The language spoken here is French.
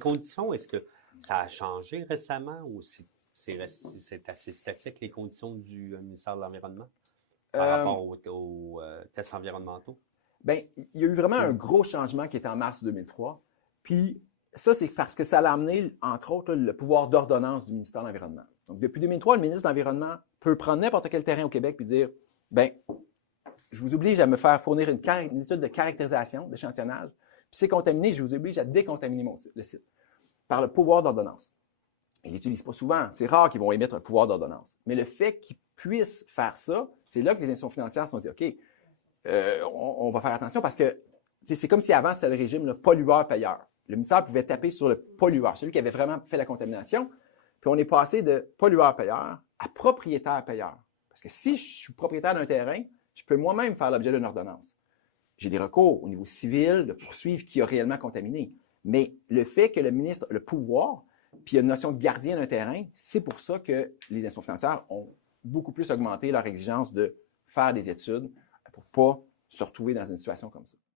conditions, est-ce que ça a changé récemment ou c'est assez statique, les conditions du ministère de l'Environnement par rapport aux tests environnementaux? Bien, il y a eu vraiment un gros changement qui était en mars 2003. Puis ça, c'est parce que ça a amené, entre autres, le pouvoir d'ordonnance du ministère de l'Environnement. Donc, depuis 2003, le ministre de l'Environnement peut prendre n'importe quel terrain au Québec et dire, bien, je vous oblige à me faire fournir une étude de caractérisation, d'échantillonnage, puis c'est contaminé, je vous oblige à décontaminer le site par le pouvoir d'ordonnance. Ils ne l'utilisent pas souvent. C'est rare qu'ils vont émettre un pouvoir d'ordonnance. Mais le fait qu'ils puissent faire ça, c'est là que les institutions financières se sont dit, OK, on va faire attention parce que c'est comme si avant, c'était le régime pollueur-payeur. Le ministère pouvait taper sur le pollueur, celui qui avait vraiment fait la contamination. Puis on est passé de pollueur-payeur à propriétaire-payeur. Parce que si je suis propriétaire d'un terrain, je peux moi-même faire l'objet d'une ordonnance. J'ai des recours au niveau civil de poursuivre qui a réellement contaminé. Mais le fait que le ministre a le pouvoir, puis il y a une notion de gardien d'un terrain, c'est pour ça que les institutions financières ont beaucoup plus augmenté leur exigence de faire des études pour ne pas se retrouver dans une situation comme ça.